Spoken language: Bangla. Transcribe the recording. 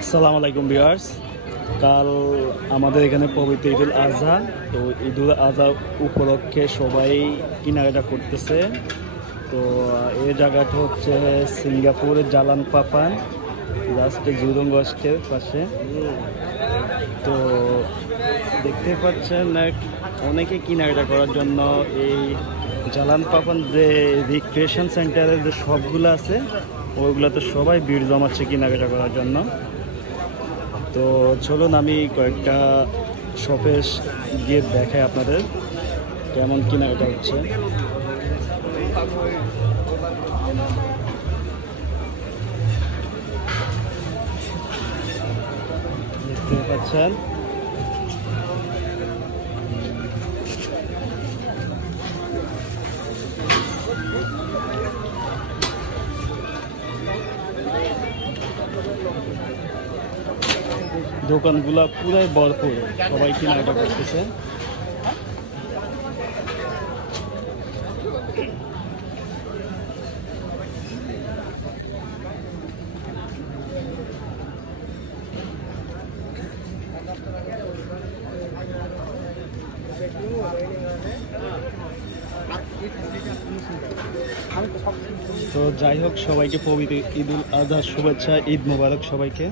আসসালামু আলাইকুম ভিউয়ার্স। কাল আমাদের এখানে পবিত্র ঈদুল আজহা। তো ঈদুল আজহা উপলক্ষে সবাই কেনাকাটা করতেছে। তো এই জায়গাটা হচ্ছে সিঙ্গাপুরের জালান পাপান, জাস্ট জুরুং গস্টের পাশে। তো দেখতে পাচ্ছেন অনেকে কেনাকাটা করার জন্য এই জালান পাপান যে রিক্রিয়েশন সেন্টারের যে শপগুলো আছে ওইগুলোতে সবাই ভিড় জমাচ্ছে কেনাকাটা করার জন্য। তো চলুন আমি কয়েকটা শপে গিয়ে দেখাই আপনাদের কেমন কেনাকাটা হচ্ছে। দেখতে পাচ্ছেন দোকানগুলা পুরাই ভরপুর, সবাই কেনাকাটা করতেছে। তো যাই হোক, সবাইকে পবিত্র ঈদুল আজহার শুভেচ্ছা, ঈদ মোবারক সবাইকে।